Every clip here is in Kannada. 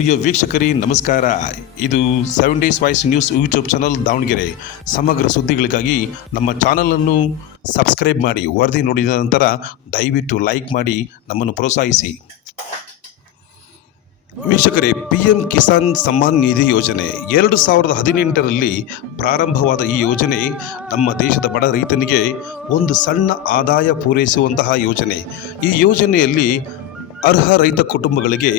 ಪ್ರಿಯ ವೀಕ್ಷಕರೇ, ನಮಸ್ಕಾರ. ಇದು seven days voice news YouTube channel Davangere. ಸಮಗ್ರ ಸುದ್ದಿಗಳಿಗಾಗಿ ನಮ್ಮ ಚಾನಲನ್ನು ಸಬ್ಸ್ಕ್ರೈಬ್ ಮಾಡಿ, ವರದಿ ನೋಡಿದ ನಂತರ ದಯವಿಟ್ಟು ಲೈಕ್ ಮಾಡಿ, ನಮ್ಮನ್ನು ಪ್ರೋತ್ಸಾಹಿಸಿ. ವೀಕ್ಷಕರೇ ಪಿ ಎಂ ಕಿಸಾನ್ ಸಮ್ಮಾನ್ ನಿಧಿ ಯೋಜನೆ ಎರಡು ಸಾವಿರದ ಹದಿನೆಂಟರಲ್ಲಿ ಪ್ರಾರಂಭವಾದ ಈ ಯೋಜನೆ ನಮ್ಮ ದೇಶದ ಬಡ ರೈತನಿಗೆ ಒಂದು ಸಣ್ಣ ಆದಾಯ ಪೂರೈಸುವಂತಹ ಯೋಜನೆ. ಈ ಯೋಜನೆಯಲ್ಲಿ ಅರ್ಹ ರೈತ ಕುಟುಂಬಗಳಿಗೆ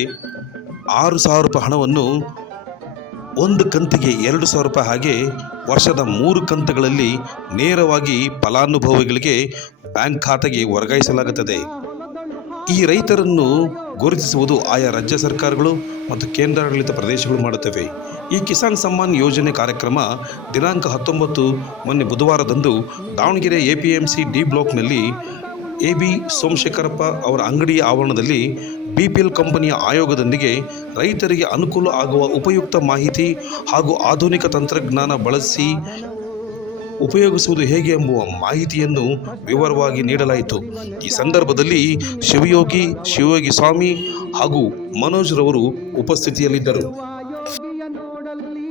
ಆರು ಸಾವಿರ ರೂಪಾಯಿ ಹಣವನ್ನು ಒಂದು ಕಂತಿಗೆ ಎರಡು ಸಾವಿರ ರೂಪಾಯಿ ಹಾಗೆ ವರ್ಷದ ಮೂರು ಕಂತುಗಳಲ್ಲಿ ನೇರವಾಗಿ ಫಲಾನುಭವಿಗಳಿಗೆ ಬ್ಯಾಂಕ್ ಖಾತೆಗೆ ವರ್ಗಾಯಿಸಲಾಗುತ್ತದೆ. ಈ ರೈತರನ್ನು ಗುರುತಿಸುವುದು ಆಯಾ ರಾಜ್ಯ ಸರ್ಕಾರಗಳು ಮತ್ತು ಕೇಂದ್ರಾಡಳಿತ ಪ್ರದೇಶಗಳು ಮಾಡುತ್ತವೆ. ಈ ಕಿಸಾನ್ ಸಮ್ಮಾನ್ ಯೋಜನೆ ಕಾರ್ಯಕ್ರಮ ದಿನಾಂಕ ಹತ್ತೊಂಬತ್ತು, ಮೊನ್ನೆ ಬುಧವಾರದಂದು Davangere A P M C D ಬ್ಲಾಕ್ನಲ್ಲಿ A B Somashekharappa ಅವರ ಅಂಗಡಿಯ ಆವರಣದಲ್ಲಿ ಬಿ ಪಿ ಎಲ್ ಕಂಪನಿಯ ಆಯೋಗದೊಂದಿಗೆ ರೈತರಿಗೆ ಅನುಕೂಲ ಆಗುವ ಉಪಯುಕ್ತ ಮಾಹಿತಿ ಹಾಗೂ ಆಧುನಿಕ ತಂತ್ರಜ್ಞಾನ ಬಳಸಿ ಉಪಯೋಗಿಸುವುದು ಹೇಗೆ ಎಂಬುವ ಮಾಹಿತಿಯನ್ನು ವಿವರವಾಗಿ ನೀಡಲಾಯಿತು. ಈ ಸಂದರ್ಭದಲ್ಲಿ ಶಿವಯೋಗಿ ಶಿವಯೋಗಿ ಸ್ವಾಮಿ ಹಾಗೂ ಮನೋಜ್ ರವರು ಉಪಸ್ಥಿತಿಯಲ್ಲಿದ್ದರು. ನೋಡಲ್ಲಿ